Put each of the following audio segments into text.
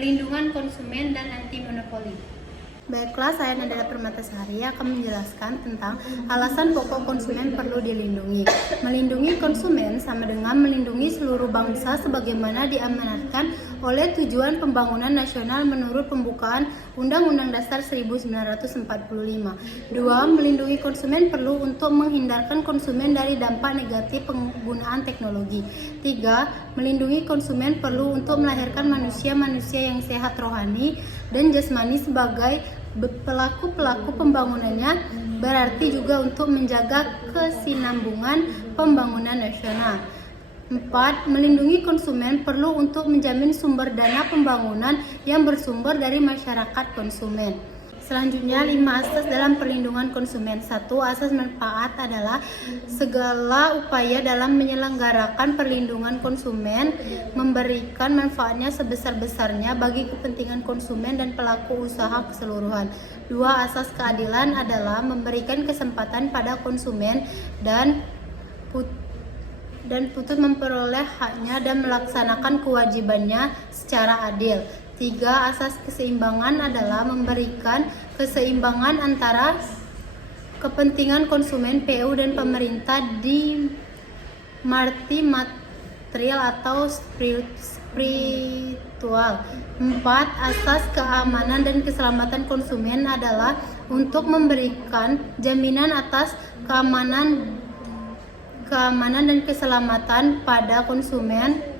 perlindungan konsumen dan anti monopoli. Baiklah, saya Nadela Permatasari akan menjelaskan tentang alasan pokok konsumen perlu dilindungi. Melindungi konsumen sama dengan melindungi seluruh bangsa sebagaimana diamanatkan oleh Tujuan Pembangunan Nasional menurut pembukaan Undang-Undang Dasar 1945. 2. Melindungi konsumen perlu untuk menghindarkan konsumen dari dampak negatif penggunaan teknologi. 3. Melindungi konsumen perlu untuk melahirkan manusia-manusia yang sehat rohani dan jasmani sebagai pelaku-pelaku pembangunannya, berarti juga untuk menjaga kesinambungan pembangunan nasional. 4. Melindungi konsumen perlu untuk menjamin sumber dana pembangunan yang bersumber dari masyarakat konsumen. Selanjutnya, 5 asas dalam perlindungan konsumen. 1. Asas manfaat adalah segala upaya dalam menyelenggarakan perlindungan konsumen memberikan manfaatnya sebesar-besarnya bagi kepentingan konsumen dan pelaku usaha keseluruhan. 2. Asas keadilan adalah memberikan kesempatan pada konsumen dan putus memperoleh haknya dan melaksanakan kewajibannya secara adil. 3. Asas keseimbangan adalah memberikan keseimbangan antara kepentingan konsumen, PU, dan pemerintah di marti material atau spiritual. 4. Asas keamanan dan keselamatan konsumen adalah untuk memberikan jaminan atas keamanan dan keselamatan pada konsumen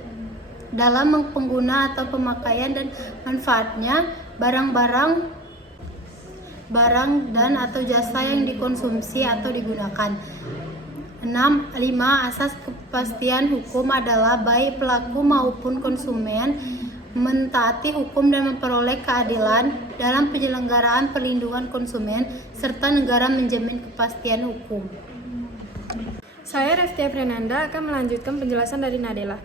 dalam pengguna atau pemakaian dan manfaatnya barang dan atau jasa yang dikonsumsi atau digunakan. 5. Asas kepastian hukum adalah baik pelaku maupun konsumen mentaati hukum dan memperoleh keadilan dalam penyelenggaraan perlindungan konsumen serta negara menjamin kepastian hukum. Saya Restia Fernanda akan melanjutkan penjelasan dari Nadela.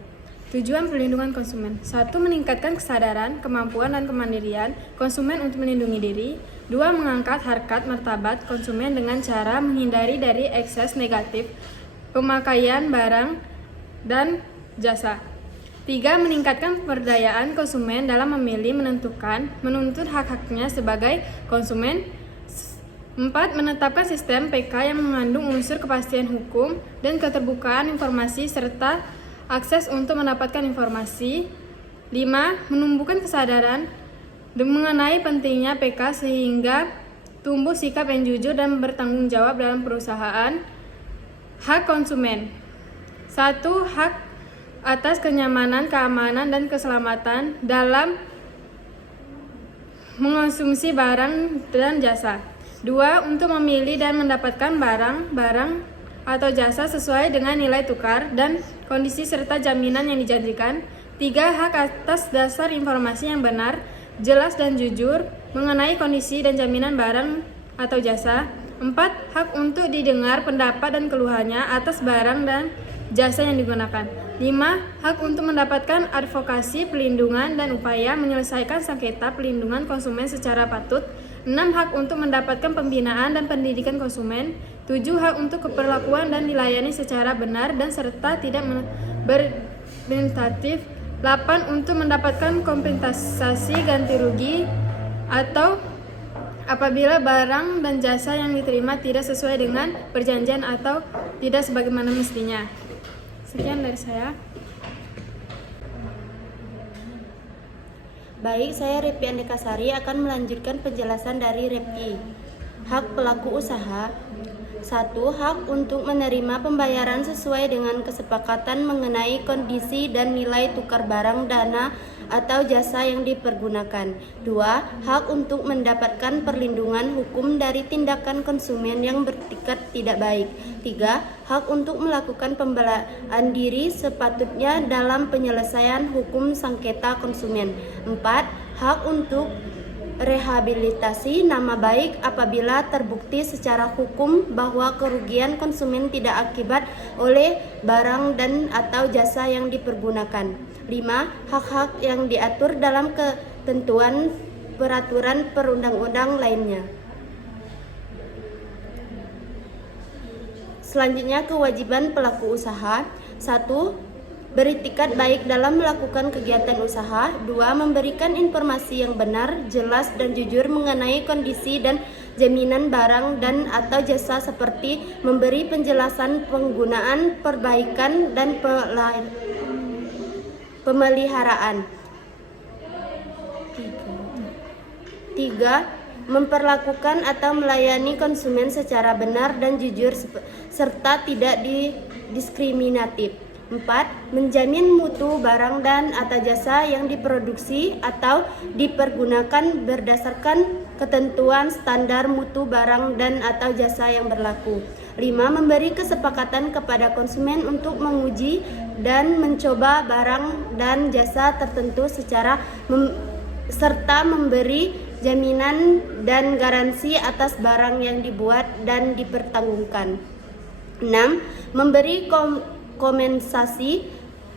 Tujuan perlindungan konsumen. 1. Meningkatkan kesadaran, kemampuan, dan kemandirian konsumen untuk melindungi diri. 2. Mengangkat harkat martabat konsumen dengan cara menghindari dari ekses negatif pemakaian barang dan jasa. 3. Meningkatkan pemberdayaan konsumen dalam memilih, menentukan, menuntut hak-haknya sebagai konsumen. 4. Menetapkan sistem PK yang mengandung unsur kepastian hukum dan keterbukaan informasi serta akses untuk mendapatkan informasi. 5. Menumbuhkan kesadaran mengenai pentingnya PK sehingga tumbuh sikap yang jujur dan bertanggung jawab dalam perusahaan. Hak konsumen. 1. Hak atas kenyamanan, keamanan, dan keselamatan dalam mengonsumsi barang dan jasa. 2. Untuk memilih dan mendapatkan barang atau jasa sesuai dengan nilai tukar dan kondisi serta jaminan yang dijanjikan. 3. Hak atas dasar informasi yang benar, jelas dan jujur mengenai kondisi dan jaminan barang atau jasa. 4. Hak untuk didengar pendapat dan keluhannya atas barang dan jasa yang digunakan. 5. Hak untuk mendapatkan advokasi, pelindungan, dan upaya menyelesaikan sengketa perlindungan konsumen secara patut. 6. Hak untuk mendapatkan pembinaan dan pendidikan konsumen. 7. Hak untuk keperlakuan dan dilayani secara benar dan serta tidak berargumentatif. 8. Untuk mendapatkan kompensasi ganti rugi atau apabila barang dan jasa yang diterima tidak sesuai dengan perjanjian atau tidak sebagaimana mestinya. Sekian dari saya. Baik, saya Repi Andekasari akan melanjutkan penjelasan dari Repi. Hak pelaku usaha. 1. Hak untuk menerima pembayaran sesuai dengan kesepakatan mengenai kondisi dan nilai tukar barang, dana, atau jasa yang dipergunakan. 2. Hak untuk mendapatkan perlindungan hukum dari tindakan konsumen yang bertikad tidak baik. 3. Hak untuk melakukan pembelaan diri sepatutnya dalam penyelesaian hukum sengketa konsumen. 4. Hak untuk rehabilitasi nama baik apabila terbukti secara hukum bahwa kerugian konsumen tidak akibat oleh barang dan atau jasa yang dipergunakan. 5. Hak-hak yang diatur dalam ketentuan peraturan perundang-undang lainnya. Selanjutnya, kewajiban pelaku usaha. 1. beritikat baik dalam melakukan kegiatan usaha. 2. Memberikan informasi yang benar, jelas, dan jujur mengenai kondisi dan jaminan barang dan atau jasa seperti memberi penjelasan penggunaan, perbaikan, dan pemeliharaan. 3. Memperlakukan atau melayani konsumen secara benar dan jujur serta tidak diskriminatif. 4. Menjamin mutu barang dan atau jasa yang diproduksi atau dipergunakan berdasarkan ketentuan standar mutu barang dan atau jasa yang berlaku. 5. Memberi kesepakatan kepada konsumen untuk menguji dan mencoba barang dan jasa tertentu serta memberi jaminan dan garansi atas barang yang dibuat dan dipertanggungjawabkan. 6. Memberi kompensasi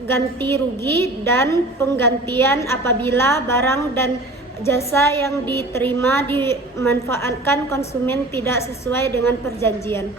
ganti rugi dan penggantian apabila barang dan jasa yang diterima dimanfaatkan konsumen tidak sesuai dengan perjanjian.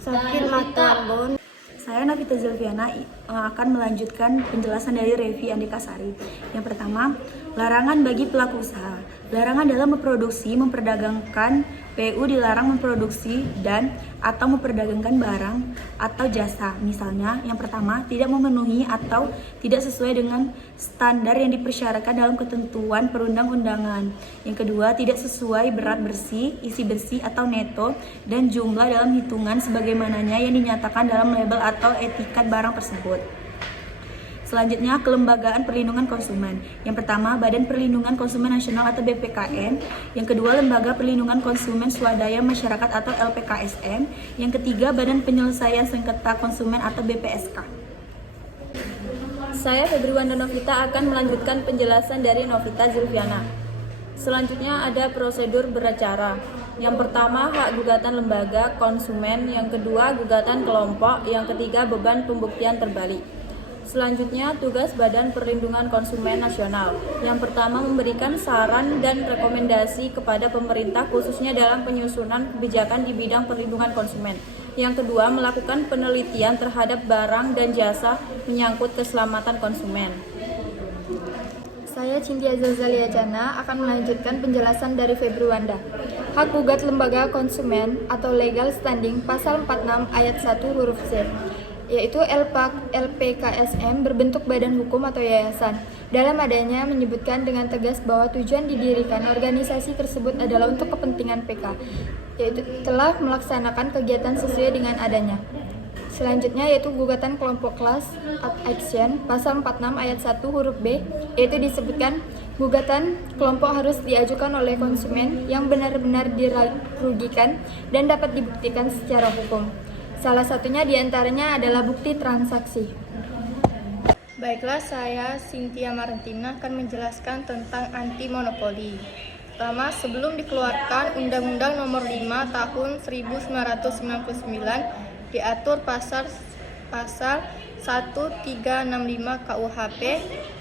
Sakit mata, Bon. Saya Navita Zilviana akan melanjutkan penjelasan dari Revi Andika Sari. Yang pertama, larangan bagi pelaku usaha. Larangan dalam memproduksi, memperdagangkan. PU dilarang memproduksi dan atau memperdagangkan barang atau jasa. Misalnya, yang pertama, tidak memenuhi atau tidak sesuai dengan standar yang dipersyaratkan dalam ketentuan perundang-undangan. Yang kedua, tidak sesuai berat bersih, isi bersih atau neto, dan jumlah dalam hitungan sebagaimananya yang dinyatakan dalam label atau etiket barang tersebut. Selanjutnya, kelembagaan perlindungan konsumen. Yang pertama, Badan Perlindungan Konsumen Nasional atau BPKN. Yang kedua, Lembaga Perlindungan Konsumen Swadaya Masyarakat atau LPKSM. Yang ketiga, Badan Penyelesaian Sengketa Konsumen atau BPSK. Saya Febriwanda Novita akan melanjutkan penjelasan dari Novita Zilviana. Selanjutnya ada prosedur beracara. Yang pertama, hak gugatan lembaga konsumen. Yang kedua, gugatan kelompok. Yang ketiga, beban pembuktian terbalik. Selanjutnya, tugas Badan Perlindungan Konsumen Nasional. Yang pertama, memberikan saran dan rekomendasi kepada pemerintah khususnya dalam penyusunan kebijakan di bidang perlindungan konsumen. Yang kedua, melakukan penelitian terhadap barang dan jasa menyangkut keselamatan konsumen. Saya Cynthia Zazalia Jana akan melanjutkan penjelasan dari Febriwanda. Hak gugat lembaga konsumen atau legal standing pasal 46 ayat 1 huruf C, yaitu LPKSM berbentuk badan hukum atau yayasan. Dalam adanya menyebutkan dengan tegas bahwa tujuan didirikan organisasi tersebut adalah untuk kepentingan PK, yaitu telah melaksanakan kegiatan sesuai dengan adanya. Selanjutnya yaitu gugatan kelompok class action pasal 46 ayat 1 huruf B, yaitu disebutkan gugatan kelompok harus diajukan oleh konsumen yang benar-benar dirugikan dan dapat dibuktikan secara hukum. Salah satunya diantaranya adalah bukti transaksi. Baiklah, saya Cynthia Marentina akan menjelaskan tentang anti monopoli. Pertama, sebelum dikeluarkan Undang-Undang Nomor 5 Tahun 1999 diatur pasal 1365 KUHP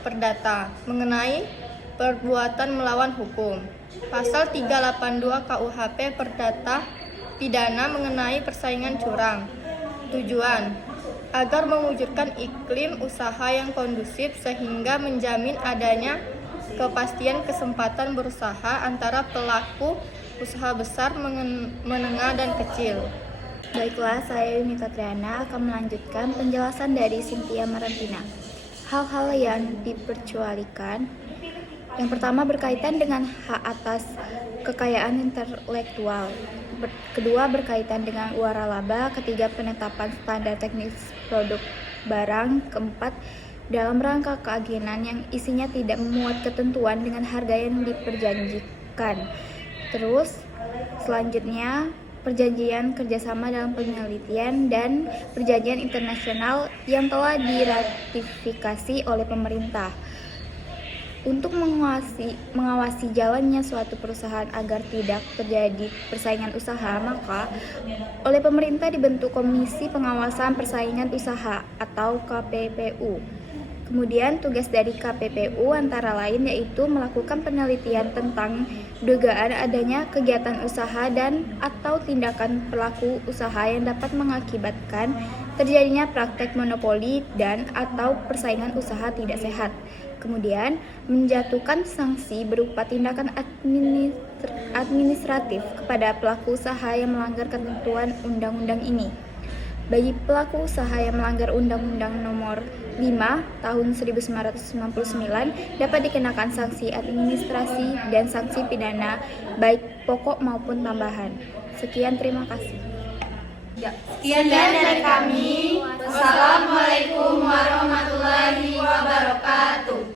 Perdata mengenai perbuatan melawan hukum. Pasal 382 KUHP Perdata pidana mengenai persaingan curang. Tujuan agar mewujudkan iklim usaha yang kondusif sehingga menjamin adanya kepastian kesempatan berusaha antara pelaku usaha besar, menengah, dan kecil. Baiklah, saya Yunita Triana akan melanjutkan penjelasan dari Cynthia Marentina. Hal-hal yang diperkecualikan. Yang pertama berkaitan dengan hak atas kekayaan intelektual. Kedua berkaitan dengan waralaba. Ketiga penetapan standar teknis produk barang. Keempat dalam rangka keagenan yang isinya tidak memuat ketentuan dengan harga yang diperjanjikan. Terus selanjutnya perjanjian kerjasama dalam penelitian dan perjanjian internasional yang telah diratifikasi oleh pemerintah. Untuk mengawasi jalannya suatu perusahaan agar tidak terjadi persaingan usaha, maka oleh pemerintah dibentuk Komisi Pengawasan Persaingan Usaha atau KPPU. Kemudian tugas dari KPPU antara lain yaitu melakukan penelitian tentang dugaan adanya kegiatan usaha dan atau tindakan pelaku usaha yang dapat mengakibatkan terjadinya praktek monopoli dan atau persaingan usaha tidak sehat. Kemudian menjatuhkan sanksi berupa tindakan administratif kepada pelaku usaha yang melanggar ketentuan undang-undang ini. Bagi pelaku usaha yang melanggar Undang-Undang Nomor 5 Tahun 1999 dapat dikenakan sanksi administrasi dan sanksi pidana baik pokok maupun tambahan. Sekian, terima kasih. Sekian dari kami. Wassalamualaikum warahmatullahi wabarakatuh.